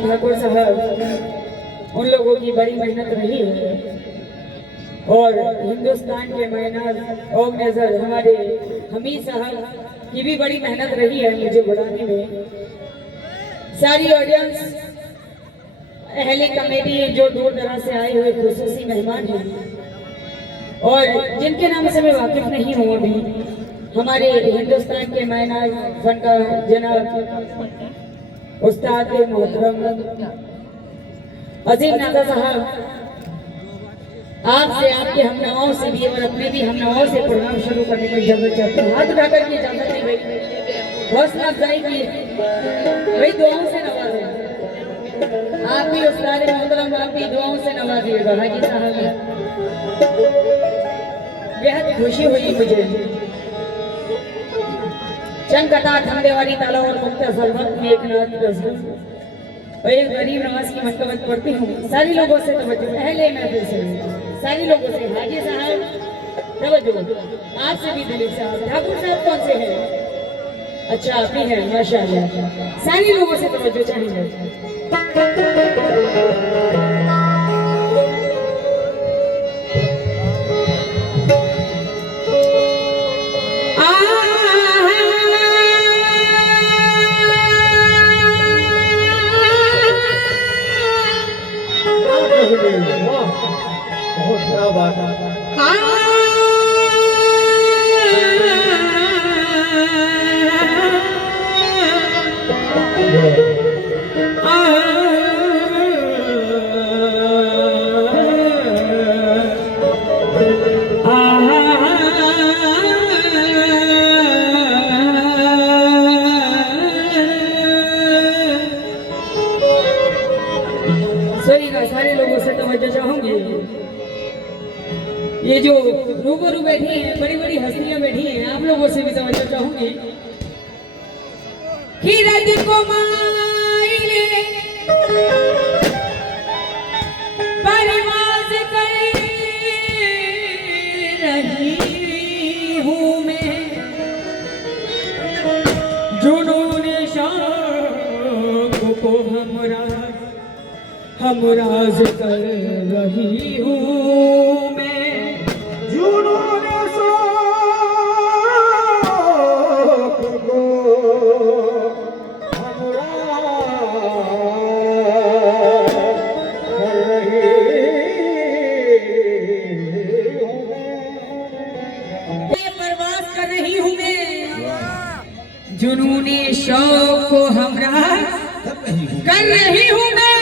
ठाकुर साहब उन लोगों की बड़ी मेहनत रही है और हिंदुस्तान के मैनाज ऑर्गेनाइजर हमारे हमीद साहब की भी बड़ी मेहनत रही है मुझे बुलाने में। सारी ऑडियंस, अहले कमेटी जो दूर दराज से आए हुए खुसूसी मेहमान हैं और जिनके नाम से मैं वाकिफ नहीं हूँ अभी, हमारे हिंदुस्तान के मैनाज फनकार जनाब उस्ताद मोहतरम अजीम नागा साहब, आपसे, आपके हम नवाओं से भी और अपने भी हम नवाओं से प्रोग्राम शुरू करने की इजाजत चाहते हैं। हाथ उठाकर की इजाजत दी गई, हौसला अफजाई की, वही दुआओं से नवाजें। आप भी उस्ताद मोहतरम, आप भी दुआओं से नवाजिएगा। हाजी साहब, बेहद खुशी हुई मुझे। चंद कथा ठंडे वाली ताला और मुख्ता सलवत में एक नात रसूल और एक गरीब नवाज की मनकबत पढ़ती हूँ। सारी लोगों से तवज्जो, पहले महफिल से सारी लोगों से, हाजी साहब तवज्जो, आपसे भी दिलीप साहब, ठाकुर साहब कौन से हैं? अच्छा आप ही हैं, माशाअल्लाह। सारी लोगों से तवज्जो चाहिए। बहुत बड़ा बात सारे लोगों से तवज्जो चाहूंगी। ये जो रूबरू बैठी हैं, बड़ी बड़ी हस्तियां बैठी हैं, आप लोगों से भी तवज्जो चाहूंगी। खीरत को माइले परवाज़ कर रही हूँ मैं, जुनून शौक़ को हमराज़ कर रही हूँ मैं, जुनून शौक़ को हमराज़ कर रही हूँ मैं, परवाज़ कर रही हूँ मैं, जुनून शौक़ को हमराज़ कर रही हूँ मैं।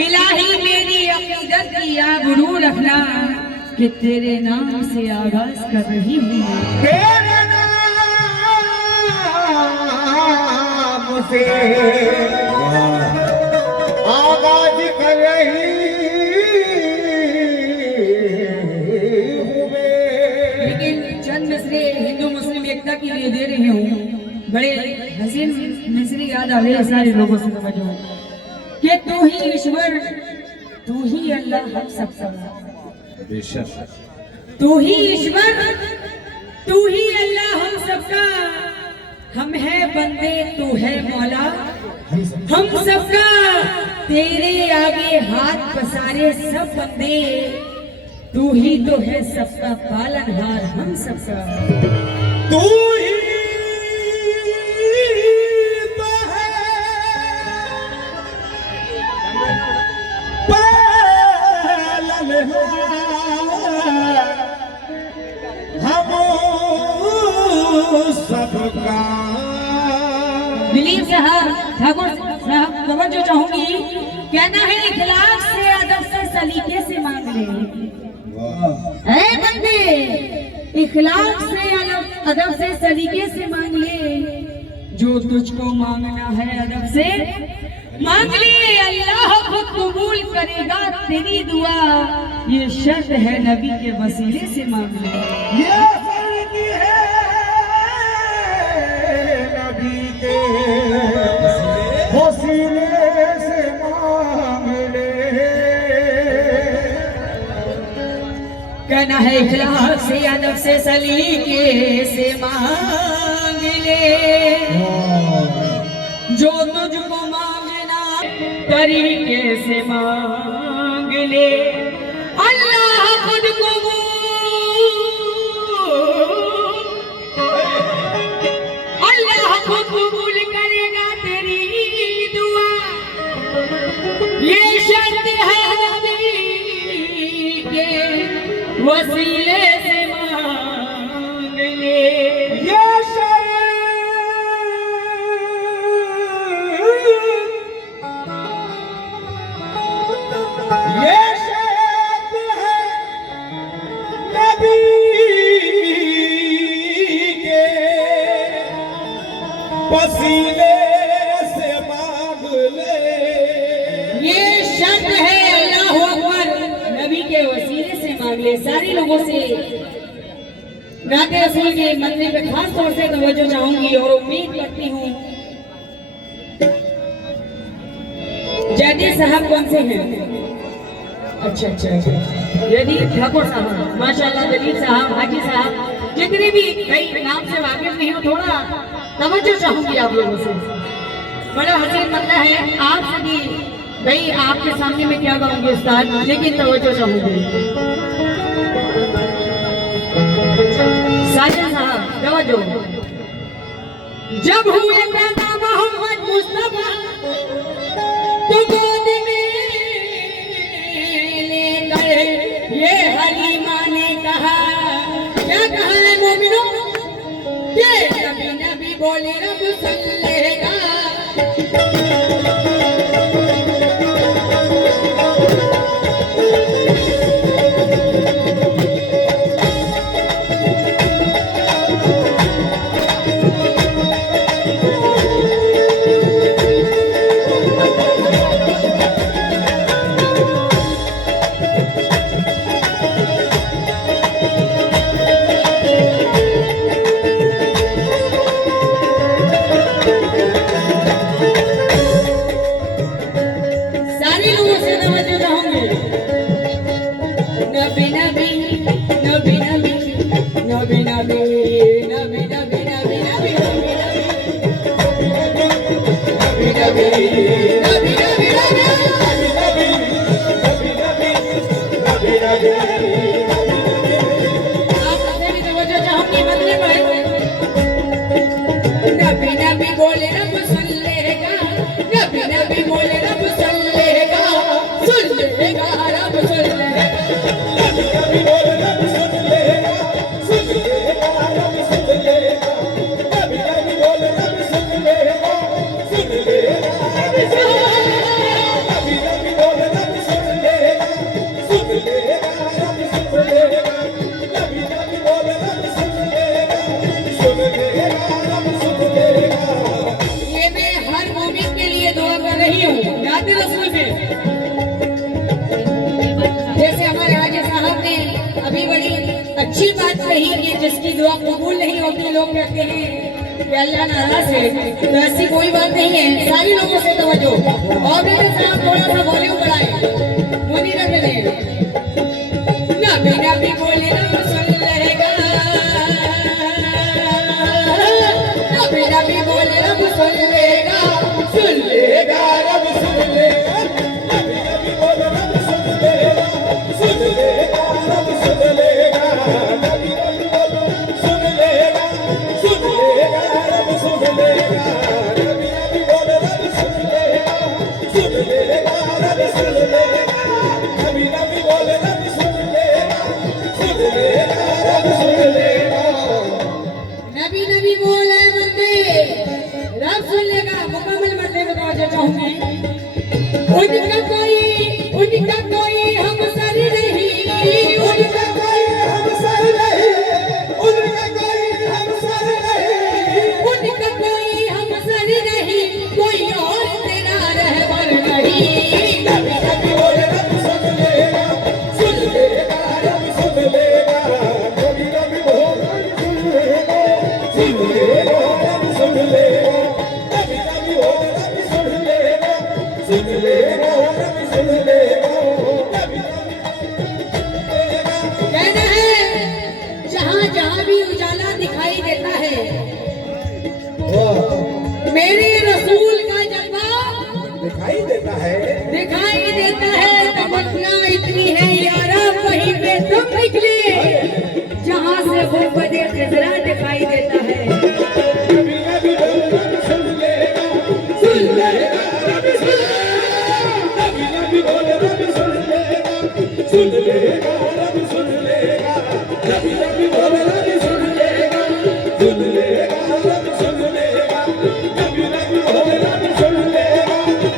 इलाही मेरी अक़ीदत की आबरू रखना कि तेरे नाम से आगाज कर रही हूँ, तेरे नाम से आगाज कर रही हूँ मैं। लेकिन चंद मिसरे हिंदू मुस्लिम एकता के लिए दे रही हूँ। बड़े हसीन मिसरे याद आ रहे हैं सारे लोगों से तवज्जो कि तू ही ईश्वर, तू ही अल्लाह हम सबका, बेशक तू ही ईश्वर, तू ही अल्लाह हम सबका, हम है बंदे तू है मौला हम सबका, तेरे आगे हाथ पसारे सब बंदे, तू ही तो है सबका पालनहार हम सबका, तू ही हम सरकार। दिलीप साहब, ठाकुर साहब, तवज्जो चाहूंगी। कहना है इखलास से, अदब से, सलीके से मांग ले। ऐ बंदे, इखलास से, अदब से, सलीके से मांग ले। जो तुझको मांगना है अदब से मांग ले, अल्लाह खुद कबूल करेगा तेरी दुआ। ये शर्त है नबी के वसीले से मांग ले। ये शर्त है नबी के वसीले से मांग ले। कहना है इखलास से, अदब से, सलीके से मांग ले। जो तुझको मांगना तरीके से मांग ले, अल्लाह खुद कबूल करेगा तेरी दुआ। ये शर्त है नबी के वसीले से मांग ले। ये शर्त, ये शर्त है नबी के वसीले से मांग ले। ये शर्त है, अल्लाह अकबर, नबी के वसीले से मांग ले। सारे लोगों से नाते रसूल के मंदिर पे खास तौर से तवज्जो चाहूंगी और उम्मीद करती हूँ। जयदीप साहब कौन से हैं? अच्छा अच्छा अच्छा, जयदीप ठाकुर साहब, माशाल्लाह। दलीप साहब, हाजी साहब, जितने भी कई नाम से वाकिफ नहीं हो, थोड़ा तवज्जो चाहूंगी आप लोगों से। बड़ा हसीन बनता है आपसे भी भाई, आपके सामने में क्या करूंगी उस्ताद, लेकिन तवज्जो चाहूंगी। साजिद साहब, तवज्जो। जब हुए पैदा मोहम्मद मुस्तफा तो गोद में लेकर ये हलीमा ने कहा, क्या कहा है मोमिनो? ये नबी नबी बोले रब सल्लेगा। अच्छी बात कही कि जिसकी दुआ कबूल नहीं होती, लोग कहते हैं कि अल्लाह नाराज है, तो ऐसी कोई बात नहीं है। सारी लोगों से तवज्जो। और बेटे साहब थोड़ा सा वॉल्यूम बढ़ाए, मुनी रख दे। नबी नबी बोले रब सुन लेगा, नबी नबी बोले रब सुन लेगा, सुन लेगा रब सुन लेगा। नबी नबी बोले रब सुन लेगा, सुन लेगा रब सुन लेगा। नबी नबी बोले रब सुन लेगा, सुन लेगा रब सुन लेगा। नबी नबी बोले रब सुन लेगा, सुन लेगा रब सुन लेगा। नबी नबी बोले रब सुन लेगा, सुन लेगा। चाहूंगी। उनका कोई हम सर नहीं, उनका कोई हमसर नहीं, उनका कोई हमसर नहीं, उनका कोई हम सर नहीं, कोई और तेरा रहबर नहीं। कभी कभी बोले रब सुन लेगा, सुन लेगा रब सुन लेगा, कभी कभी बोले सुन लेगा, सुन लेगा रब सुन लेगा, कभी कभी बोले रब सुन लेगा, सुन लेगा रब सुन लेगा, कभी कहना है जहाँ जहाँ भी उजाला दिखाई देता है, मेरे रसूल का जलवा दिखाई देता है, दिखाई देता है। तमन्ना इतनी है यारा वहीं पे तुम निकले जहाँ से वो बदे खजरा दिखाई देता है। कभी कभी बोले रब सुन लेगा, सुन लेगा रब सुन लेगा, कभी कभी बोले रब सुन लेगा, सुन लेगा रब सुन लेगा, कभी कभी बोले रब सुन लेगा, सुन लेगा रब सुन लेगा, कभी कभी बोले रब सुन लेगा,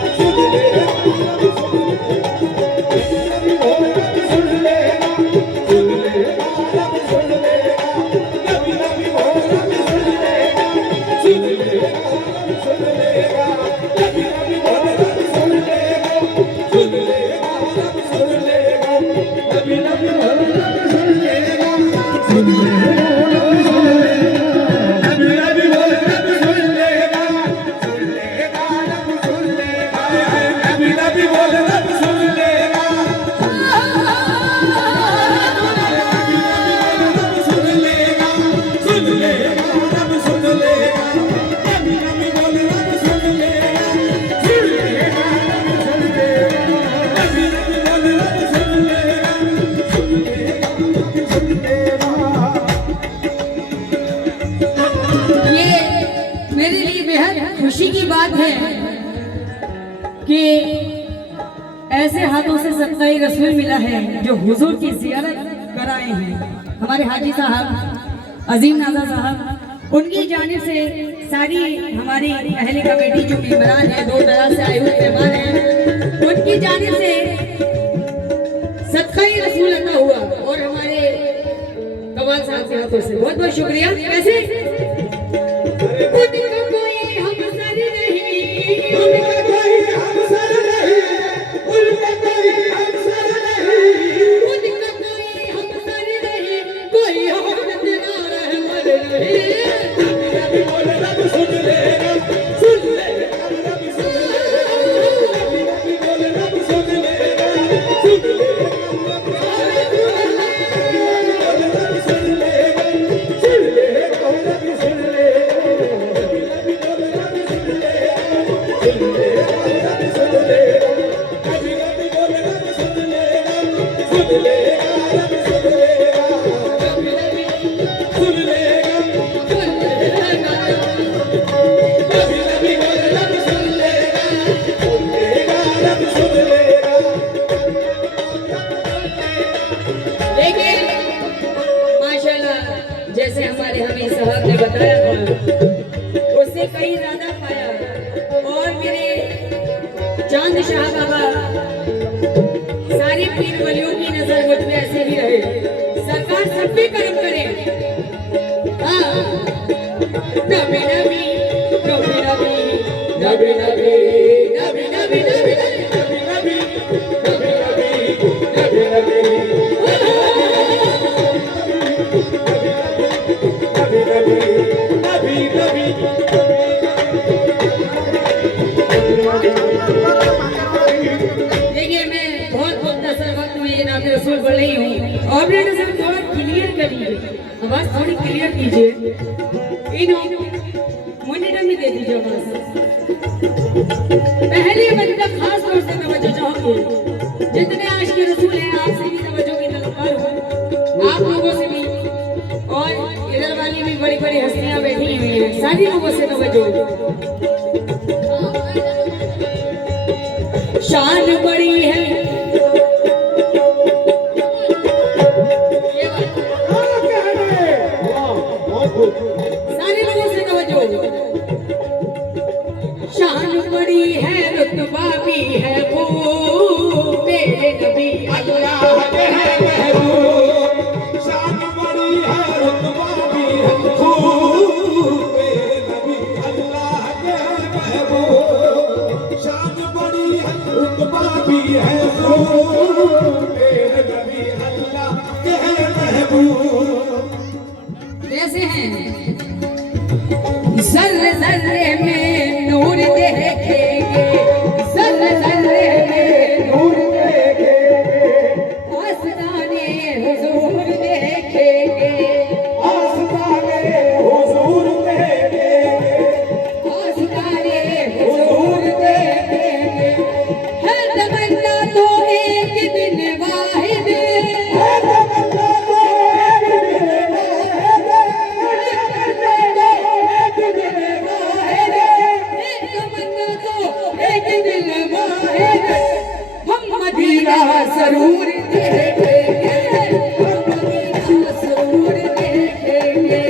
सुन लेगा रब सुन लेगा, कभी बोले रब सुन लेगा, सुन लेगा रब सुन लेगा, कभी कभी बोले रब सुन लेगा, सुन लेगा रब सुन लेगा, कभी कभी बोले रब सुन लेगा, सुन लेगा रब सुन लेगा, कभी कभी बोले रब सुन लेगा, सुन लेगा रब सुन लेगा, कभी कभी बोले रब सुन लेगा, सुन लेगा रब सुन लेगा, कभी कभी बोले रब सुन लेगा, सुन लेगा, सुन लेगा रब सुन लेगा, कभी कभी बोले रब सुन लेगा, सुन लेगा रब सुन लेगा, कभी कभी बोले रब सुन लेगा, सुन लेगा रब सुन लेगा। ये मेरे लिए बेहद खुशी की बात है कि ऐसे हाथों से सत्ताई रसूल मिला है जो हुजूर की ज़ियारत कराए हैं। हमारे हाजी साहब अजीम नाजा साहब, उनकी जानिब से सारी हमारी अहले कमेटी जो मेहमान हैं, दूर दराज से आए हुए मेहमान हैं, उनकी जानिब से सत्ताई रसूल अता हुआ और हमारे कमाल साहब के हाथों से बहुत बहुत शुक्रिया। कैसे उनका कोई हमसर नहीं, उनका कोई हमसर नहीं, उनका कोई हमसर नहीं, उनका कोई हमसर नहीं, कोई और तेरा रहबर नहीं। कभी कभी बोले रब सुन लेगा, सुन लेगा रब सुन लेगा, कभी कभी बोले रब सुन लेगा, सुन लेगा रब सुन लेगा, सुन लेगा रब सुन लेगा, कभी कभी बोले रब सुन लेगा, सुन लेगा रब सुन लेगा, कभी कभी बोले रब सुन लेगा, सुन लेगा रब सुन लेगा, कभी कभी सुन लेगा, कभी कभी बोले रब सुन लेगा, सुन लेगा रब सुन लेगा। लेकिन माशाल्लाह जैसे हमारे हमीद साहब ने बताया था उससे कहीं ज्यादा पाया। और मेरे चांद शाह बाबा, सारे पीर वलियों की नजर मुझ पे ऐसे ही रहे, सरकार सब पे करम करे। हाँ, नबी नबी नबी नबी नबी नबी नबी नबी नबी कभी कभी कभी कभी कभी कभी देखिए मैं बहुत मुख्तसर वक्त में ये नाम रसूल पढ़ रही हूँ। ऑपरेटर साहब थोड़ा क्लियर करिए, आवाज थोड़ी क्लियर कीजिए, इन मॉनिटर में दे दीजिए आवाज। पहले बंदा खास तौर से तवज्जो चाहूंगी, जितने आज के रसूल हैं आपसे भी तवज्जो की तलबकार हूँ, आप लोगों से भी, और इधर वाली भी बड़ी बड़ी हस्तियां बैठी हुई हैं, सारी लोगों से तवज्जो। शान बड़ी है सारे लोगों से तवज्जो। शान बड़ी है है खूब मेरे नबी अल्लाह के है महबूब शान बड़ी है रुतबा भी है खूब मेरे नबी अल्लाह के महबूब शान बड़ी है रुतबा भी है खूब मेरे नबी अल्लाह के महबूब। कैसे हैं जर्रे जर्रे में नूर देखेंगे जर्रे जर्रे में नूर देखेंगे आस्ताने हुजूर देखेंगे आस्ताने हुजूर देखेंगे आस्ताने हुजूर देखेंगे है तमन्ना तो एक दिन वाहिद है तमन्ना तो एक दिन मदीना जरूर देखेंगे हम मदीना जरूर देखेंगे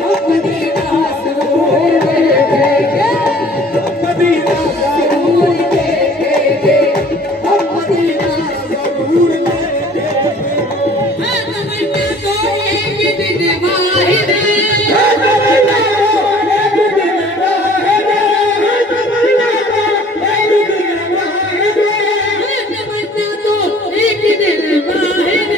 हम मदीना जरूर देखेंगे मदीना जरूर देखेंगे हम मदीना जरूर देखेंगे है तमन्ना तो एक दिन वाहिद है तमन्ना तो एक दिन वाहिद है तमन्ना तो एक दिन वाहिद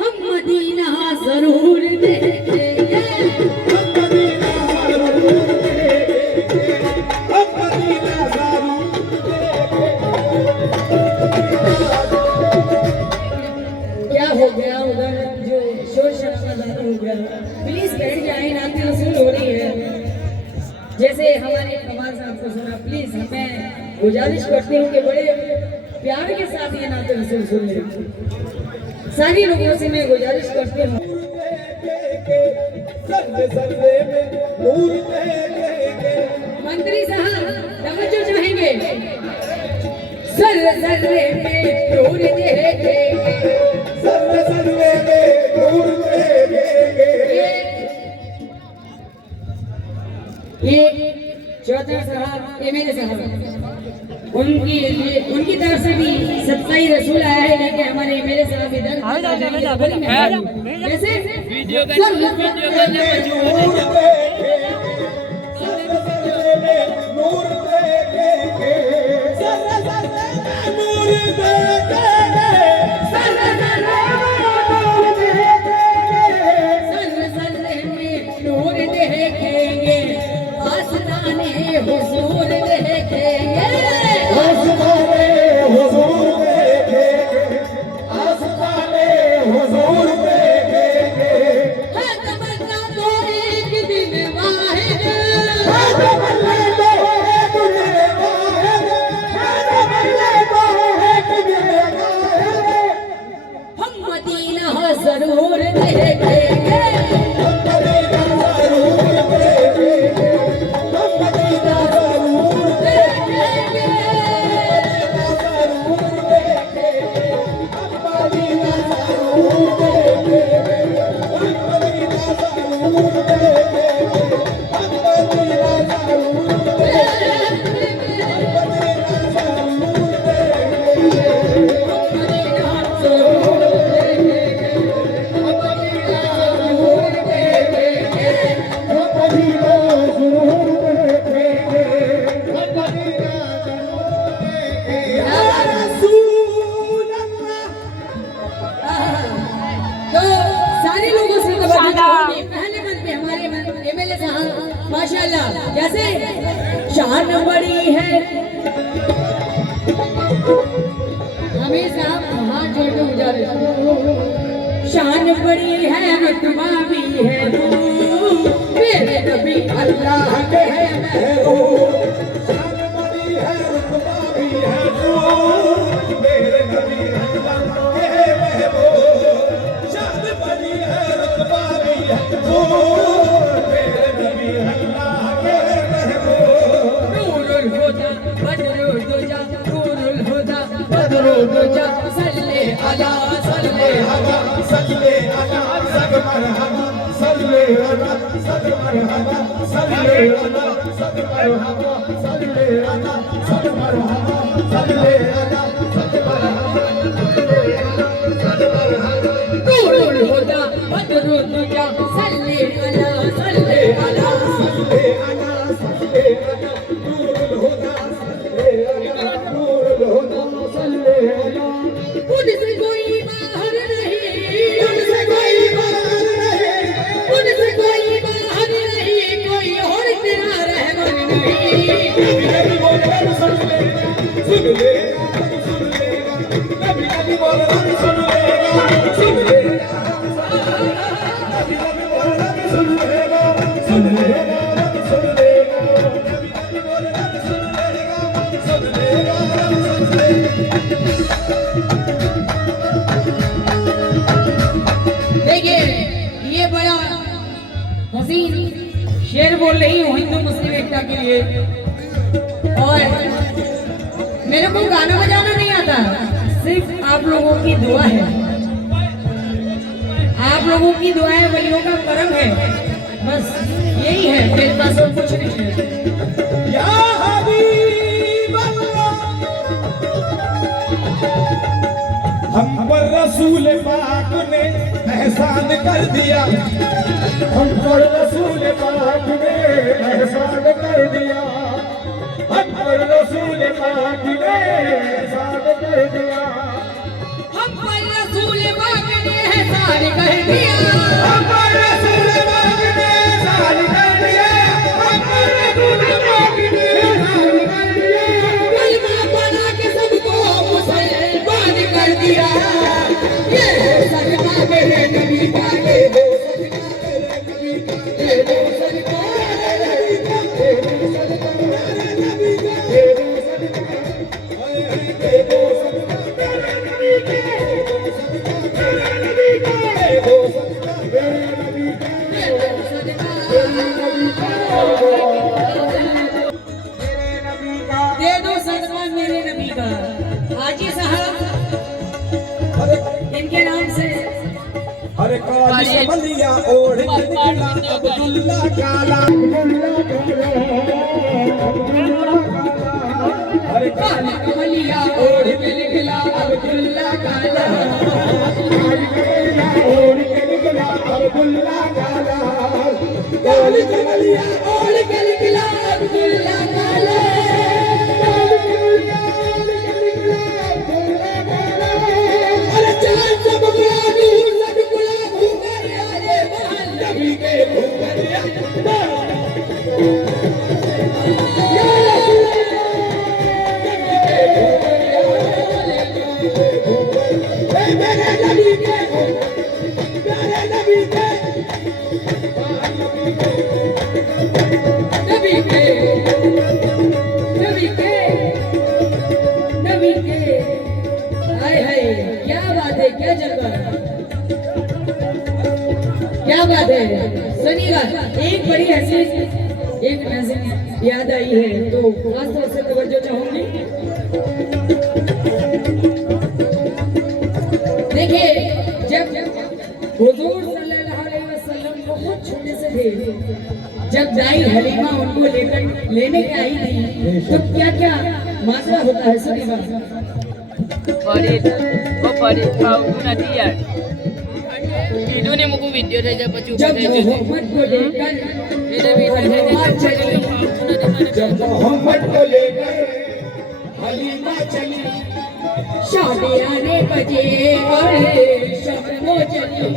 हम मदीना जरूर देखेंगे हम मदीना जरूर देखेंगे हम मदीना जरूर क्या हो गया उधर जो शोर शराबा ज्यादा हो गया प्लीज बैठ जाए नाते रसूल हो रही है जैसे हमारे कमाल साहब को सुना प्लीज मैं गुजारिश करती हूँ कि बड़े प्यार के साथ ये नाते रसूल सुन ले सारी लोगों से मैं गुजारिश करती हूँ सर्वे सर्वे में नूर देखेंगे मंत्री साहब तवज्जो चाहेंगे सर्वे सर्वे में नूर देखेंगे सर्वे सर्वे में नूर देखेंगे ये चौधरी साहब एमएलए साहब उनकी तरफ से भी सत्ताई रसूल आया है लेकिन हमारे एमएलए साहब इधर कैसे वीडियो नूर देखेंगे सर्वे सर्वे में नूर देखेंगे सर्वे सर्वे में नूर देखेंगे सर्वे सर्वे में नूर देखेंगे सर्व सर्व में नूर देखेंगे आस्ताने हुजूर देखेंगे आस्ताने हुजूर देखेंगे आस्ताने हुजूर देखेंगे है तमन्ना तो एक दिन वाहिद है तमन्ना तो एक दिन वाहिद है तमन्ना तो एक दिन वाहिद हम मदीना जरूर देखेंगे हम मदीना जरूर देखेंगे हम मदीना जरूर देखेंगे जरूर देखेंगे हम मदीना जरूर देखेंगे हम मदीना जरूर देखेंगे हम मदीना जरूर देखेंगे हम मदीना जरूर देखेंगे हम मदीना जरूर देखेंगे हम मदीना जरूर देखेंगे या रसूल अल्लाह तो सारे लोगों से तवज्जो चाहूंगी पहले मन पे हमारे एमएलए साहब माशाल्लाह जैसे शान बड़ी है हमें साहब हाथ जोड़ के गुजारिश शान बड़ी है रुतबा भी है मेरे नबी अल्लाह के है महबूब शान बड़ी है रुतबा भी है खूब मेरे नबी अल्लाह के महबूब शान बड़ी है रुतबा भी है खूब मेरे नबी अल्लाह के महबूब नूरुल हुदा बदरुल दुजा नूरुल हुदा बदरुल दुजा सल्ले अला सल्ले सल्ले अला सब मरहबा सल्ले अला मरहबा सल्ले अला सद मरहबा सल्ले अला सद मरहबा सल्ले अला सद मरहबा सद मरहबा नूरुल हुदा बदरुल दुजा सल्ले अला सल्ले अला सल्ले अला सल्ले अला नूरुल हुदा सल्ले अला नूरुल हुदा सल्ले अला उनसे कोई बाहर नहीं उनसे कोई बाहर नहीं उनसे कोई बाहर नहीं कोई और तेरा रहमान नहीं नबी बोल रहा सुन ले सुन ले सुन ले नबी बोल रहा सुन ले सुन ले नबी बोल रहा सुन ले सुन ले सुन ले नबी बोल रहा सुन ले सुन ले देखिए ये बड़ा हसीन शेर बोल रही हूँ हिंदू मुस्लिम एकता के लिए और मेरे को गाना बजाना नहीं आता सिर्फ आप लोगों की दुआ है आप लोगों की दुआ है वलियों का करम है बस यही है मेरे पास और कुछ नहीं है या हबीब अल्लाह हम पर रसूल पाक ने एहसान कर दिया हम पर रसूल पाक ने एहसान कर दिया हम पर रसूल पाक ने एहसान कर दिया हम पर रसूल पाक ने एहसान कर दिया हम पर रसूल पाक ने एहसान कर दिया हम पर रसूल पाक ने एहसान कर दिया कलमा पढ़ा के सबको मुसलमान कर दिया ये सदका मेरे नबी का ये हो सदका मेरे नबी का ये हो सदका ये हो सदका मेरे नबी का ये हो सदका मेरे नबी का ये हो सदका मेरे नबी का ये हो सदका मेरे नबी का मेरे नबी का दे दो सदका मेरे नबी का हाजी साहब इनके नाम से अरे काली समलिया ओढ़ के निकला अब्दुल्ला काला अरे काली कमलिया ओढ़ के निकला अब्दुल्ला काला काली कमलिया ओढ़ के निकला अब्दुल्ला काला काली कमलिया ओढ़ के निकला अब्दुल्ला काला अरे चांद से बगला नूर से टुकड़ा घूमरिया ये महल नबी के घूमरिया मेरे नबी के मेरे नबी के नबी के नबी के नबी के हाय हाय क्या बात है क्या जज्बा क्या बात है सुनिएगा एक बड़ी हसीन एक नज़र याद आई है तो खास तौर से तवज्जो चाहूंगी देखिए जब हुजूर सल्लल्लाहु अलैहि वसल्लम बहुत छोटे से थे जब दाई हलीमा उनको लेकर लेने के आई थी तो क्या क्या माजरा होता है सुनिएगा जब मोहम्मद को लेकर जब मोहम्मद को लेकर हलीमा चली शादी आने बजे और शम्मो चली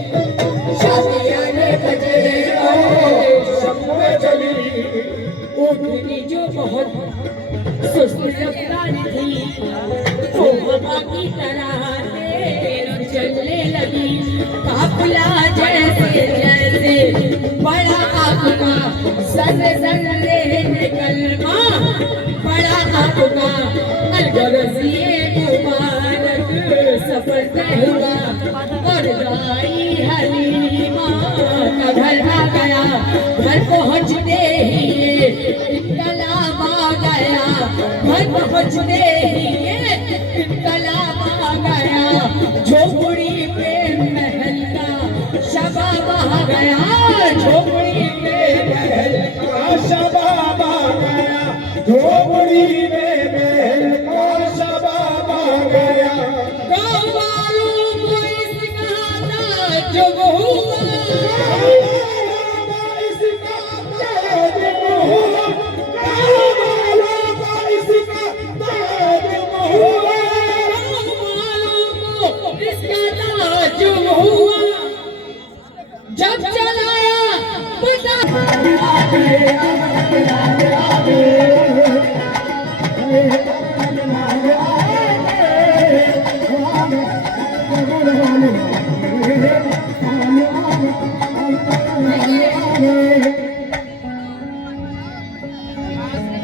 शादी आने बजे और शम्मो चली ऊँटनी जो बहुत सुस्त रफ्तार थी वो हवा की तरह तेज चलने लगी काफिला जैसे जैसे बड़ा आपका सर लेने कलमा बड़ा आपका अलगरजिए मुबारक सफर तय हुआ और गाई हलीमा का घर आ गया घर पहुँचते ही ये इनकलाब आ गया घर पहुँचते ही ये इनकलाब आ गया झोपड़ी पे महल का शबाब आ गया झोपड़ी पे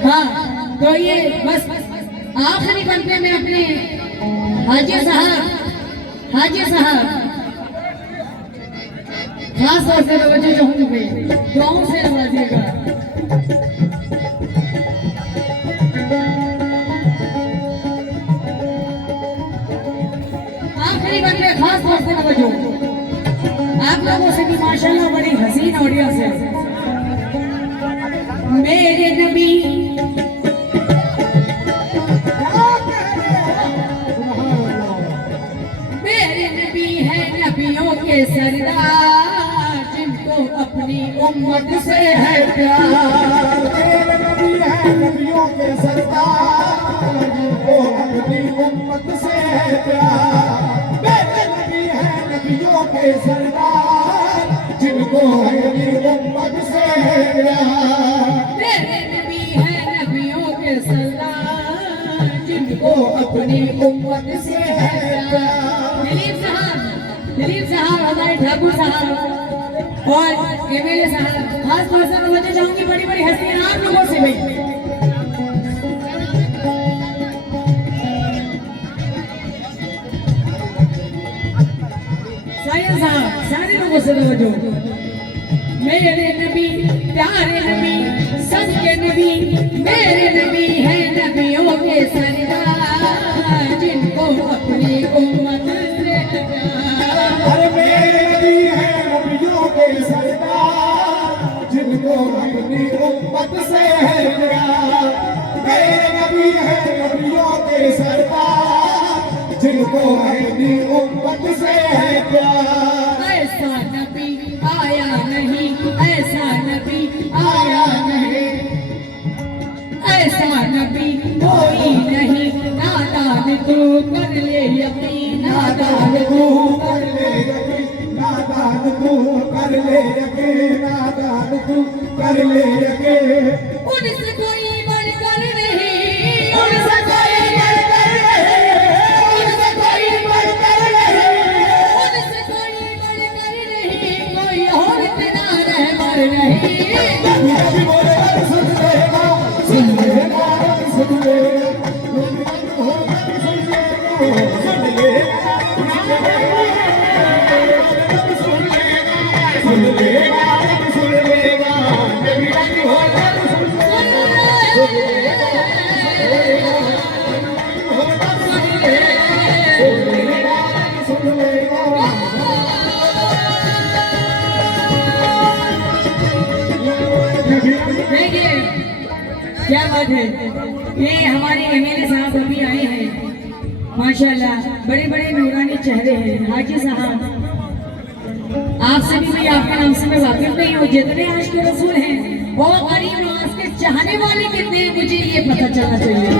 हाँ, तो ये बस आखिरी बनते में अपने हाजी साहब खास तौर से तवज्जो चाहूंगी, दुआओं से नवाजिएगा। आखिरी बनते खास तौर से तवज्जो, आप लोगों से भी माशाल्लाह बड़ी हसीन ऑडियंस है। मेरे नबी है नबियों के सरदार, जिनको अपनी उम्मत से है प्यार। मेरे नबी है नबियों के सरदार, जिनको अपनी उम्मत से है प्यार। मेरे नबी है नबियों के सरदार, जिनको अपनी उम्मत से है प्यार। मेरे नबी है नबियों के सरदार, जिनको अपनी उम्मत से है प्यार। दिलीप साहब हमारे ठाकुर साहब और एमएलए साहब खास तौर से मैं चाहूंगी बड़ी बड़ी हस्तियां आप लोगों से भाई। साया साहब सारे लोगों से तवज्जो। मेरे नबी प्यारे नबी सच के नबी, मेरे नबी है नबियों के सरदार, जिनको अपनी उम्मत से प्यार। अरे मेरे नबी है नबियों के सरदार, जिनको अपनी उम्मत से है प्यार। मेरे नबी है नबियों के सरदार, जिनको अपनी उम्मत से है प्यार। ऐसा नबी आया नहीं, ऐसा नबी आया नहीं, ऐसा नबी कोई नहीं। नादान तू कर ले यकीन, नादान तू कर ले यकीन, नादान तू कर ले यकीन, नादान तू कर ले यकीन। उनसे कोई बढ़कर नहीं, उनसे कोई बढ़कर नहीं, उनसे कोई बढ़कर नहीं, उनसे कोई बढ़कर नहीं, कोई और इतना रहबर नहीं। नबी बोलेगा तो सुन लेगा, सुन लेगा, सुन लेगा, नबी बोलेगा तो सुन लेगा, सुन लेगा, सुन लेगा, सुन लेगा, सुन लेगा, नबी बोलेगा तो सुन लेगा, सुन लेगा, सुन लेगा, देखिए क्या बात है, ये हमारे एमएलए साहब अभी आए हैं माशाल्लाह, बड़े बड़े नूरानी चेहरे हैं। हाजी साहब आपसे भी मैं आपके नाम से मैं वाकिफ नहीं हूँ, जितने आज के रसूल हैं वो गरीब नवाज के चाहने वाले कितने हैं मुझे ये पता चलना चाहिए।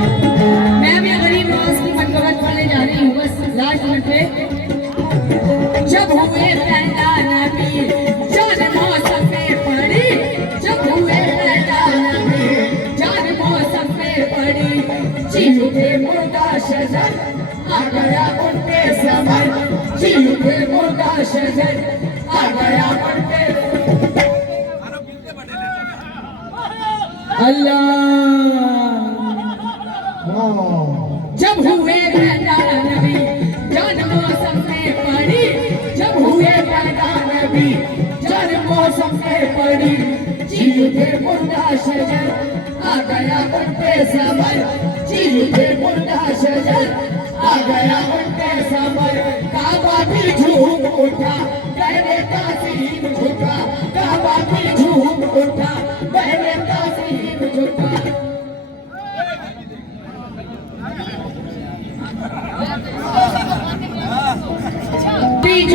मैं भी गरीब नवाज की मनकबत पढ़ने जा रही हूँ बस लास्ट मिनट पे। जब हुए पैदा नबी जान मौसम में पड़ी, जब हुए पैदा नबी जान मौसम में पड़ी, चीखे मुर्दा शजर आ गया उनके समर, चीखे मुर्दा शजर आ गया उनके। अल्लाह जब हुए पैदा नबी जान मौसम में पड़ी, जब हुए पैदा नबी जान मौसम में पड़ी, चीखे मुर्दा शजर आ गया उनके समर, चीखे मुर्दा शजर आ गया उनके समर। काबा भी झूम उठा पहले तासीम झुका, काबा भी झूम उठा पहले तासीम झुका।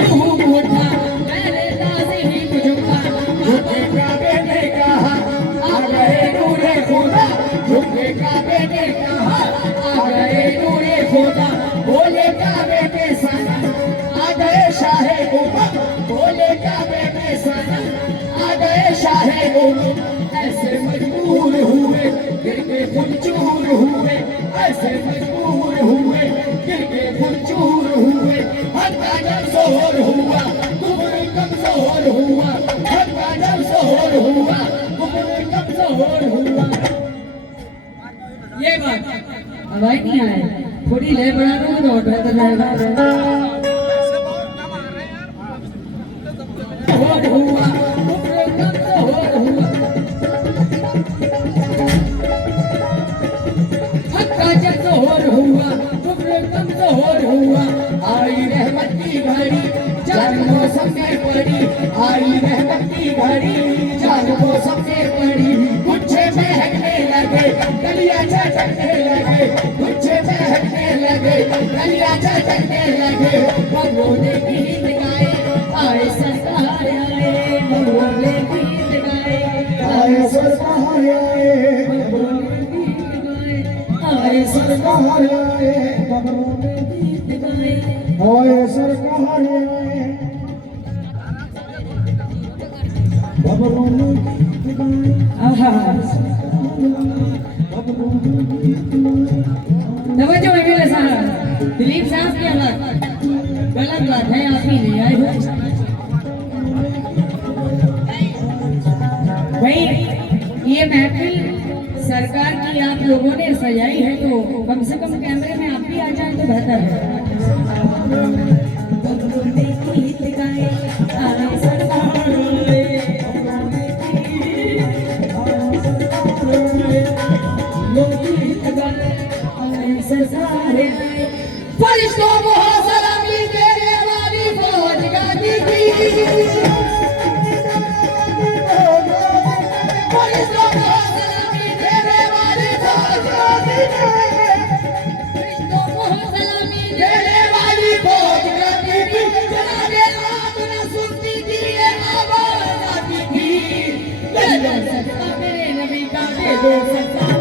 झूम उठा पहले तासीम झुका, झुके काबे ने कहा आ गए नूरे खुदा, झुके काबे ने कहा आ गए नूरे खुदा। बोले काबे में सनम आ गए शाहे उमर, बोले काबे में सनम आ गए शाहे गए वो ऐसे मजबूर हुए गिर के फुरचूर हुए ऐसे मजबूर हुए गिर के फुरचूर हुए हल्का जब शोर हुआ कुफर कमजोर हुआ हल्का जब शोर हुआ कुफर कमजोर हुआ। ये बात आवाज नहीं आए थोड़ी ले बढ़ा दो तो बेहतर रहेगा। शोर हुआ कुफर कमजोर हुआ हल्का जब शोर हुआ कुफर कमजोर हुआ आई रहमत की घड़ी जान मौसम में पड़ी आई रहमत की घड़ी जान मौसम में पड़ी गुच्छे महकने लगे गलियां चटकने लगे गुच्छे महकने लगे गलियां चटकने लगे भगोने गीत गाए आए सरकार आए भगोने गीत गाए आए सरकार आए भगोने गीत गाए आए सरकार आए भगोने गीत गाए आए सरकार आए भगोने गीत गाए। आहा नवजो मेरे साहब दिलीप साहब की बात गलत बात है आप ही नहीं आए हो भाई ये महफिल सरकार की आप लोगों ने सजाई है तो कम से कम कैमरे में आप भी आ जाए तो बेहतर है। फरिश्तों को सलामी देने वाली फौज गाती थी फरिश्तों को सलामी देने वाली फौज गाती थी फरिश्तों को सलामी देने वाली फौज गाती थी जनाबे रात न सुनती थी ये आवाज आती थी मेरे नबी का दे दो सत्ता